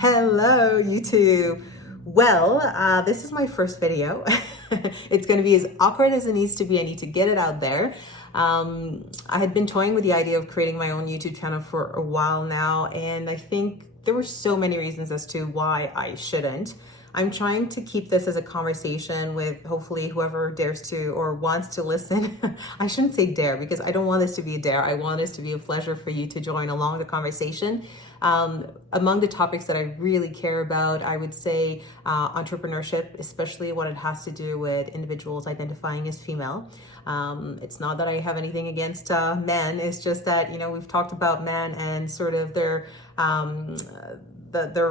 Hello, YouTube. Well, this is my first video. It's going to be as awkward as it needs to be. I need to get it out there. I had been toying with the idea of creating my own YouTube channel for a while now, and I think there were so many reasons as to why I shouldn't. I'm trying to keep this as a conversation with hopefully whoever dares to or wants to listen. I shouldn't say dare because I don't want this to be a dare. I want this to be a pleasure for you to join along the conversation. Among the topics that I really care about, I would say entrepreneurship, especially what it has to do with individuals identifying as female. It's not that I have anything against men. It's just that, we've talked about men and sort of their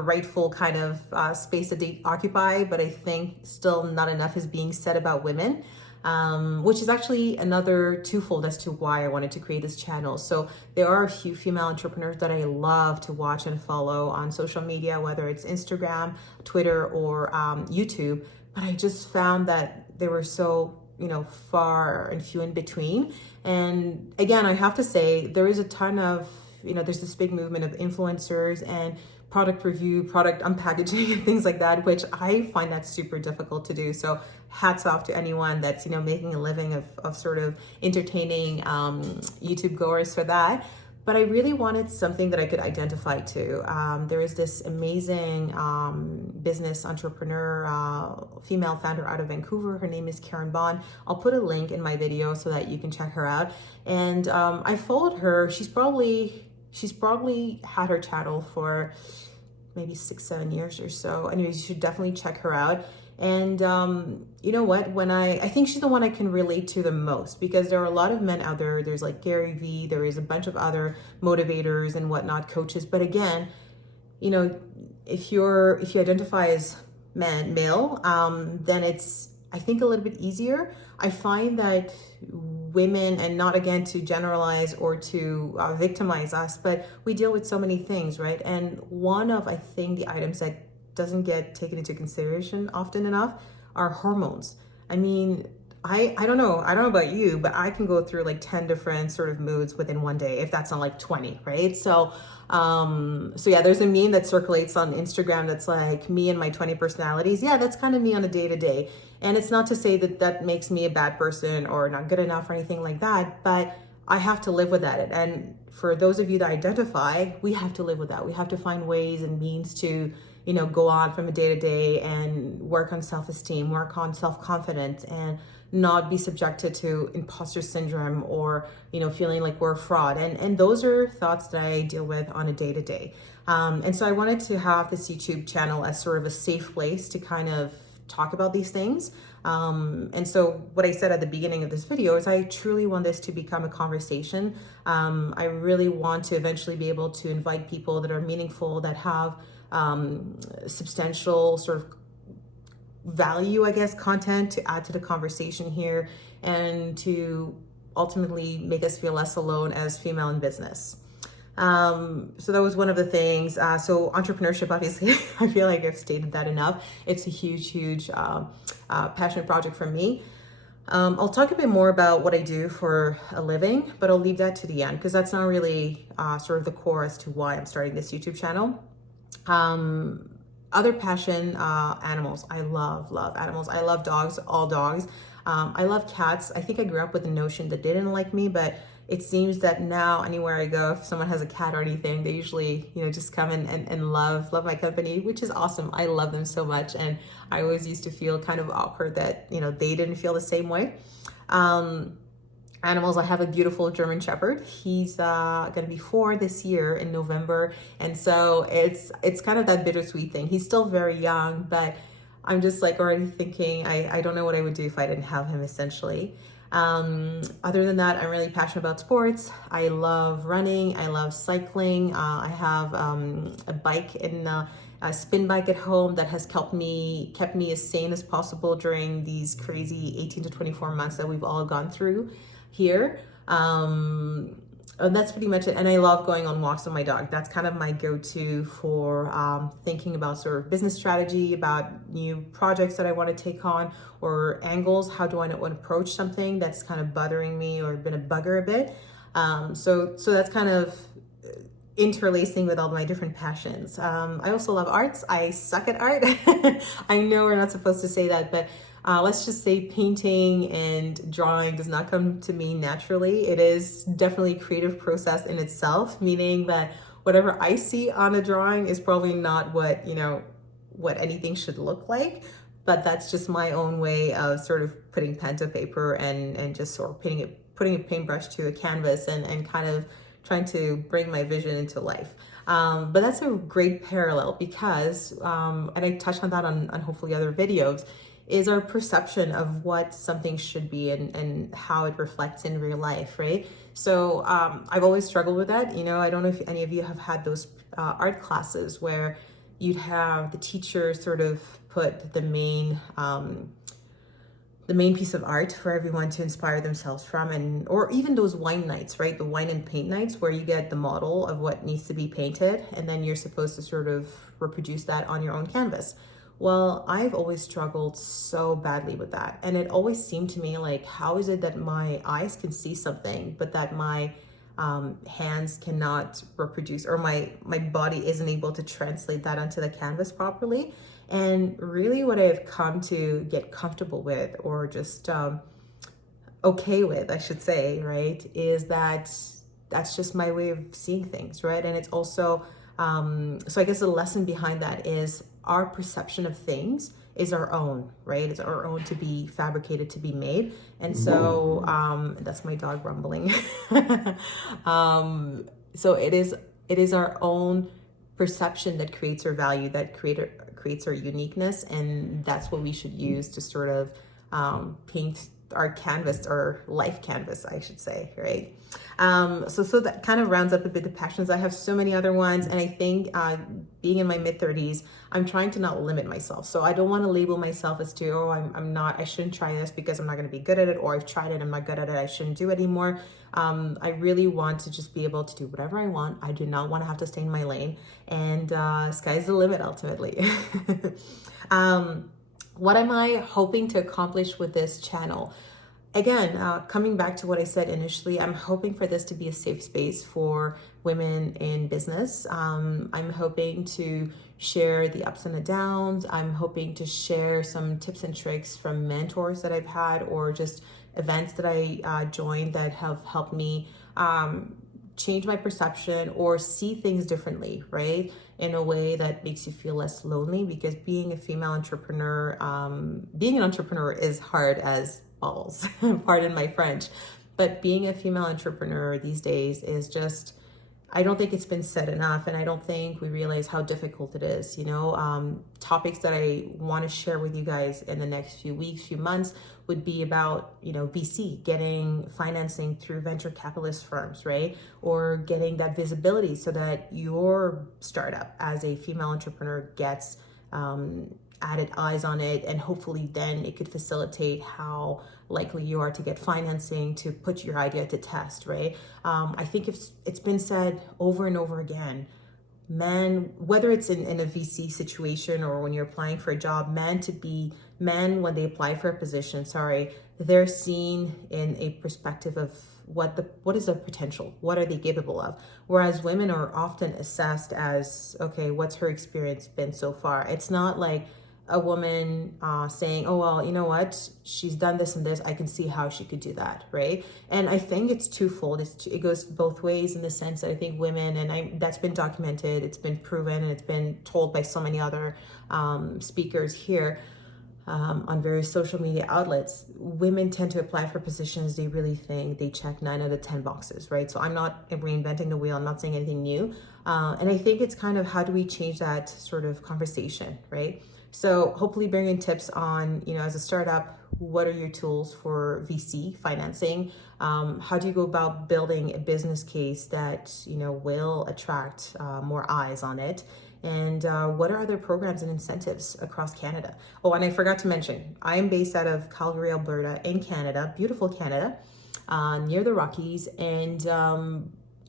rightful kind of space that they occupy, but I think still not enough is being said about women, which is actually another twofold as to why I wanted to create this channel. So there are a few female entrepreneurs that I love to watch and follow on social media, whether it's Instagram, Twitter, or YouTube, but I just found that they were so far and few in between. And again, I have to say there is a ton of there's this big movement of influencers and product review, product unpackaging and things like that, which I find that super difficult to do. So hats off to anyone that's, making a living of sort of entertaining YouTube goers for that. But I really wanted something that I could identify to. There is this amazing business entrepreneur, female founder out of Vancouver. Her name is Karen Bond. I'll put a link in my video so that you can check her out. And I followed her. She's probably had her channel for maybe 6-7 years or so. Anyways, you should definitely check her out. And you know what, I think she's the one I can relate to the most, because there are a lot of men out there. There's like Gary Vee, there is a bunch of other motivators and whatnot, coaches. But again, if you identify as male, then it's, I think, a little bit easier. I find that women, and not again to generalize or to victimize us, but we deal with so many things, right? And one of, I think, the items that doesn't get taken into consideration often enough are hormones. I mean, I don't know about you, but I can go through like 10 different sort of moods within one day, if that's not like 20, right? So yeah, there's a meme that circulates on Instagram that's like me and my 20 personalities. Yeah, that's kind of me on a day-to-day. And it's not to say that that makes me a bad person or not good enough or anything like that, but I have to live with that. And for those of you that identify, we have to live with that. We have to find ways and means to go on from a day-to-day and work on self-esteem, work on self-confidence, and not be subjected to imposter syndrome or, feeling like we're a fraud. And those are thoughts that I deal with on a day-to-day. And so I wanted to have this YouTube channel as sort of a safe place to kind of talk about these things. And so what I said at the beginning of this video is I truly want this to become a conversation. I really want to eventually be able to invite people that are meaningful, that have substantial sort of value, I guess, content to add to the conversation here, and to ultimately make us feel less alone as female in business. So that was one of the things. So entrepreneurship, obviously, I feel like I've stated that enough. It's a huge passionate project for me. I'll talk a bit more about what I do for a living, but I'll leave that to the end because that's not really sort of the core as to why I'm starting this YouTube channel. Other passion, animals. I love animals. I love dogs, all dogs. I love cats. I think I grew up with the notion that they didn't like me, but it seems that now anywhere I go, if someone has a cat or anything, they usually, just come and love my company, which is awesome. I love them so much. And I always used to feel kind of awkward that, they didn't feel the same way. Animals, I have a beautiful German Shepherd. He's going to be 4 this year in November. And so it's kind of that bittersweet thing. He's still very young, but I'm just like already thinking, I don't know what I would do if I didn't have him, essentially. Other than that, I'm really passionate about sports. I love running. I love cycling. I have a bike and a spin bike at home that has kept me as sane as possible during these crazy 18 to 24 months that we've all gone through here. And that's pretty much it. And I love going on walks with my dog. That's kind of my go-to for thinking about sort of business strategy, about new projects that I want to take on, or angles. How do I want to approach something that's kind of bothering me or been a bugger a bit? So that's kind of interlacing with all my different passions. I also love arts. I suck at art. I know we're not supposed to say that, but let's just say painting and drawing does not come to me naturally. It is definitely a creative process in itself, meaning that whatever I see on a drawing is probably not what, what anything should look like. But that's just my own way of sort of putting pen to paper and just sort of putting a paintbrush to a canvas and kind of trying to bring my vision into life. But that's a great parallel because, and I touched on that on hopefully other videos, is our perception of what something should be and how it reflects in real life, right? So I've always struggled with that. I don't know if any of you have had those art classes where you'd have the teacher sort of put the main piece of art for everyone to inspire themselves from, or even those wine nights, right? The wine and paint nights where you get the model of what needs to be painted, and then you're supposed to sort of reproduce that on your own canvas. Well, I've always struggled so badly with that. And it always seemed to me like, how is it that my eyes can see something, but that my hands cannot reproduce, or my body isn't able to translate that onto the canvas properly? And really what I've come to get comfortable with, or just okay with, I should say, right, is that that's just my way of seeing things, right? And it's also, so I guess the lesson behind that is our perception of things is our own, right? It's our own to be fabricated, to be made. And so that's my dog rumbling. So it is our own perception that creates our value, that creates our uniqueness, and that's what we should use to sort of paint our canvas, or life canvas, I should say, right? So that kind of rounds up a bit the passions. I have so many other ones, and I think being in my mid-30s, I'm trying to not limit myself. So I don't want to label myself as to, I shouldn't try this because I'm not going to be good at it, or I've tried it, I'm not good at it, I shouldn't do it anymore. I really want to just be able to do whatever I want. I do not want to have to stay in my lane, and sky's the limit ultimately. What am I hoping to accomplish with this channel? Again, coming back to what I said initially, I'm hoping for this to be a safe space for women in business. I'm hoping to share the ups and the downs. I'm hoping to share some tips and tricks from mentors that I've had, or just events that I joined that have helped me change my perception or see things differently, right? In a way that makes you feel less lonely, because being a female entrepreneur, being an entrepreneur is hard as balls, pardon my French, but being a female entrepreneur these days is just, I don't think it's been said enough, and I don't think we realize how difficult it is. Topics that I want to share with you guys in the next few weeks, few months would be about, VC, getting financing through venture capitalist firms, right? Or getting that visibility so that your startup as a female entrepreneur gets added eyes on it, and hopefully then it could facilitate how likely you are to get financing to put your idea to test, right? I think it's been said over and over again, men, whether it's in a VC situation or when you're applying for a job, men when they apply for a position, they're seen in a perspective of what is their potential, what are they capable of, whereas women are often assessed as, okay, what's her experience been so far? It's not like a woman saying, oh, well, you know what, she's done this and this, I can see how she could do that, right? And I think it's twofold. It goes both ways, in the sense that I think women, and that's been documented, it's been proven, and it's been told by so many other speakers here on various social media outlets, women tend to apply for positions they really think they check 9 out of 10 boxes, right? So I'm not reinventing the wheel, I'm not saying anything new. And I think it's kind of, how do we change that sort of conversation, right? So hopefully bringing tips on, as a startup, what are your tools for VC financing? How do you go about building a business case that, will attract more eyes on it? And what are other programs and incentives across Canada? Oh, and I forgot to mention, I am based out of Calgary, Alberta in Canada, beautiful Canada, near the Rockies. And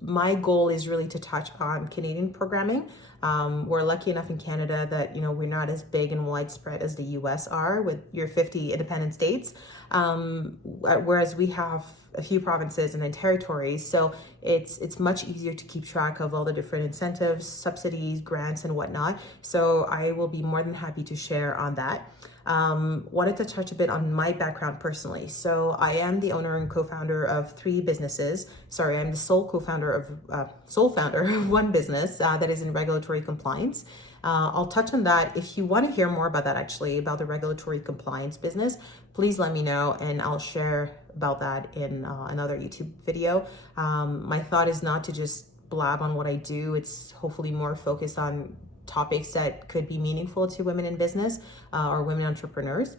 my goal is really to touch on Canadian programming. We're lucky enough in Canada that, we're not as big and widespread as the US are with your 50 independent states. Whereas we have a few provinces and then territories. So it's much easier to keep track of all the different incentives, subsidies, grants, and whatnot. So I will be more than happy to share on that. Wanted to touch a bit on my background personally. So I am the owner and co-founder of 3 businesses. Sorry, I'm the sole founder of one business that is in regulatory compliance. I'll touch on that. If you want to hear more about that, actually, about the regulatory compliance business, please let me know and I'll share about that in another YouTube video. My thought is not to just blab on what I do. It's hopefully more focused on topics that could be meaningful to women in business or women entrepreneurs.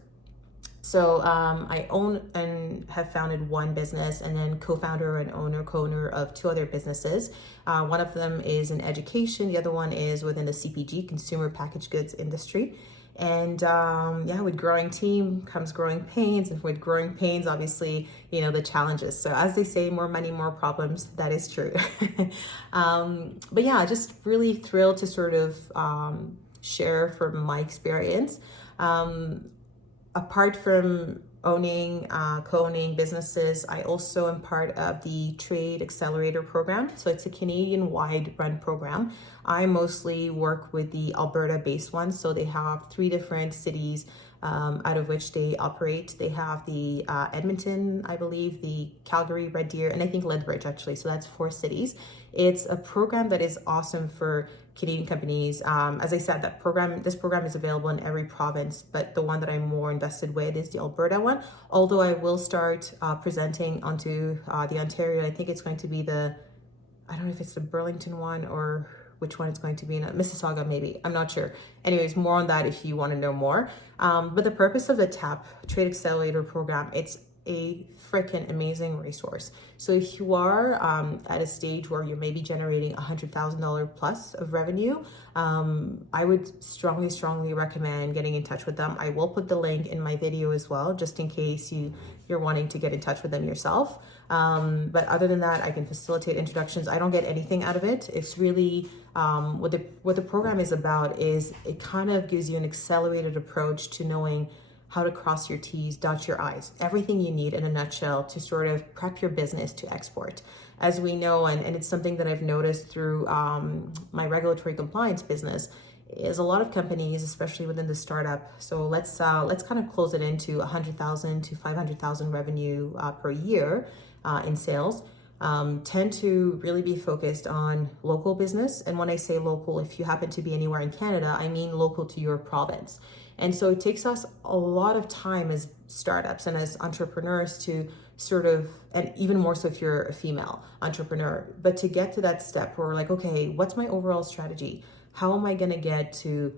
So I own and have founded one business and then co-founder and co-owner of 2 other businesses. One of them is in education. The other one is within the CPG, consumer packaged goods industry. And with growing team comes growing pains. And with growing pains, obviously, the challenges. So as they say, more money, more problems. That is true. But yeah, just really thrilled to sort of share from my experience. Apart from co-owning businesses, I also am part of the Trade Accelerator program. So it's a Canadian-wide run program. I mostly work with the Alberta-based ones. So they have 3 different cities out of which they operate. They have the Edmonton, I believe, the Calgary, Red Deer, and I think Lethbridge actually. So that's 4 cities. It's a program that is awesome for Canadian companies. As I said, this program is available in every province, but the one that I'm more invested with is the Alberta one. Although I will start presenting onto the Ontario. I think it's going to be I don't know if it's the Burlington one or which one it's going to be, Mississauga maybe, I'm not sure. Anyways, more on that if you want to know more. But the purpose of the TAP, Trade Accelerator program, it's a freaking amazing resource. So if you are at a stage where you're maybe generating $100,000 plus of revenue, I would strongly recommend getting in touch with them. I will put the link in my video as well, just in case you're wanting to get in touch with them yourself. But other than that, I can facilitate introductions. I don't get anything out of it. It's really what the program is about is it kind of gives you an accelerated approach to knowing how to cross your T's, dot your I's, everything you need in a nutshell to sort of prep your business to export. As we know, and it's something that I've noticed through my regulatory compliance business, is a lot of companies, especially within the startup. So let's kind of close it into 100,000 to 500,000 revenue per year in sales. Tend to really be focused on local business. And when I say local, if you happen to be anywhere in Canada, I mean local to your province. And so it takes us a lot of time as startups and as entrepreneurs to sort of, and even more so if you're a female entrepreneur, but to get to that step where we're like, okay, what's my overall strategy? How am I going to get to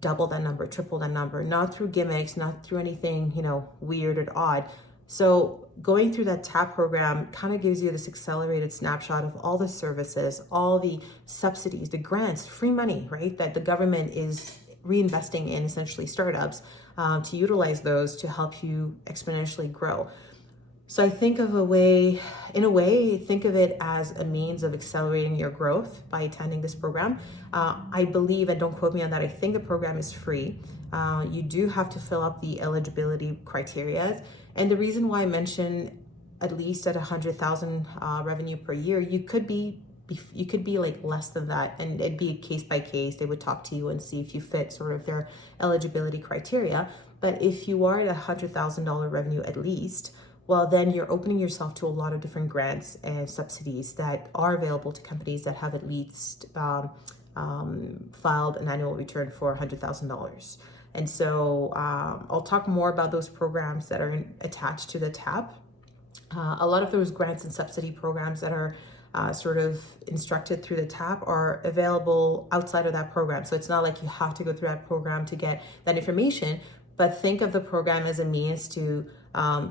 double that number, triple that number? Not through gimmicks, not through anything, weird or odd. So going through that TAP program kind of gives you this accelerated snapshot of all the services, all the subsidies, the grants, free money, right? That the government is reinvesting in essentially startups to utilize those to help you exponentially grow. So I think of think of it as a means of accelerating your growth by attending this program. I believe, and don't quote me on that, I think the program is free. You do have to fill up the eligibility criteria. And the reason why I mention at least at 100,000 revenue per year, you could be like less than that, and it'd be case by case. They would talk to you and see if you fit sort of their eligibility criteria. But if you are at $100,000 revenue at least, well, then you're opening yourself to a lot of different grants and subsidies that are available to companies that have at least filed an annual return for $100,000. And so I'll talk more about those programs that are attached to the TAP. A lot of those grants and subsidy programs that are sort of instructed through the TAP are available outside of that program. So it's not like you have to go through that program to get that information, but think of the program as a means to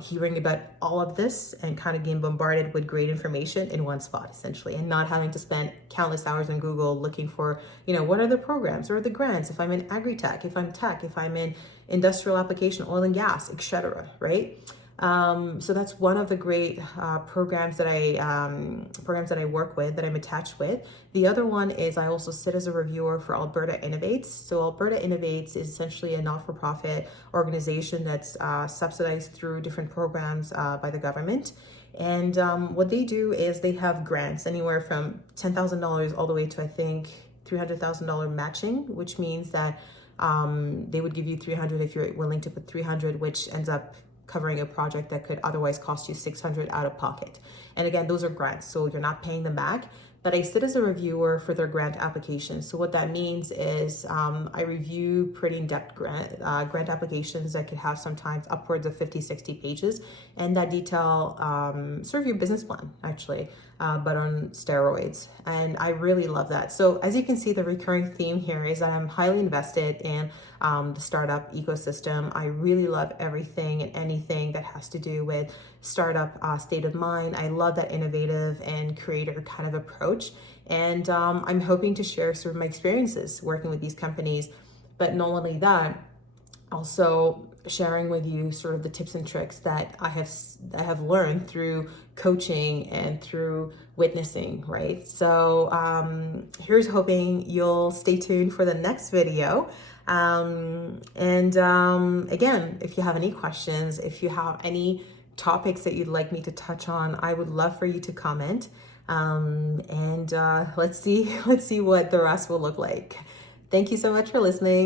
hearing about all of this and kind of getting bombarded with great information in one spot, essentially, and not having to spend countless hours on Google looking for, what are the programs or the grants, if I'm in agri-tech, if I'm tech, if I'm in industrial application, oil and gas, etc., right? So that's one of the great programs that I work with, that I'm attached with. The other one is I also sit as a reviewer for Alberta Innovates. So Alberta Innovates is essentially a not-for-profit organization that's subsidized through different programs by the government. And what they do is they have grants anywhere from $10,000 all the way to, I think, $300,000 matching, which means that they would give you 300 if you're willing to put 300, which ends up covering a project that could otherwise cost you 600 out of pocket. And again, those are grants, so you're not paying them back. But I sit as a reviewer for their grant applications. So what that means is I review pretty in-depth grant applications that could have sometimes upwards of 50, 60 pages, and that detail sort of your business plan, actually, but on steroids. And I really love that. So as you can see, the recurring theme here is that I'm highly invested in the startup ecosystem. I really love everything and anything that has to do with startup state of mind. I love that innovative and creator kind of approach. And I'm hoping to share sort of my experiences working with these companies, but not only that, also sharing with you sort of the tips and tricks that I have learned through coaching and through witnessing, right? So here's hoping you'll stay tuned for the next video. Again, if you have any questions, if you have any topics that you'd like me to touch on, I would love for you to comment. Let's see what the rest will look like. Thank you so much for listening.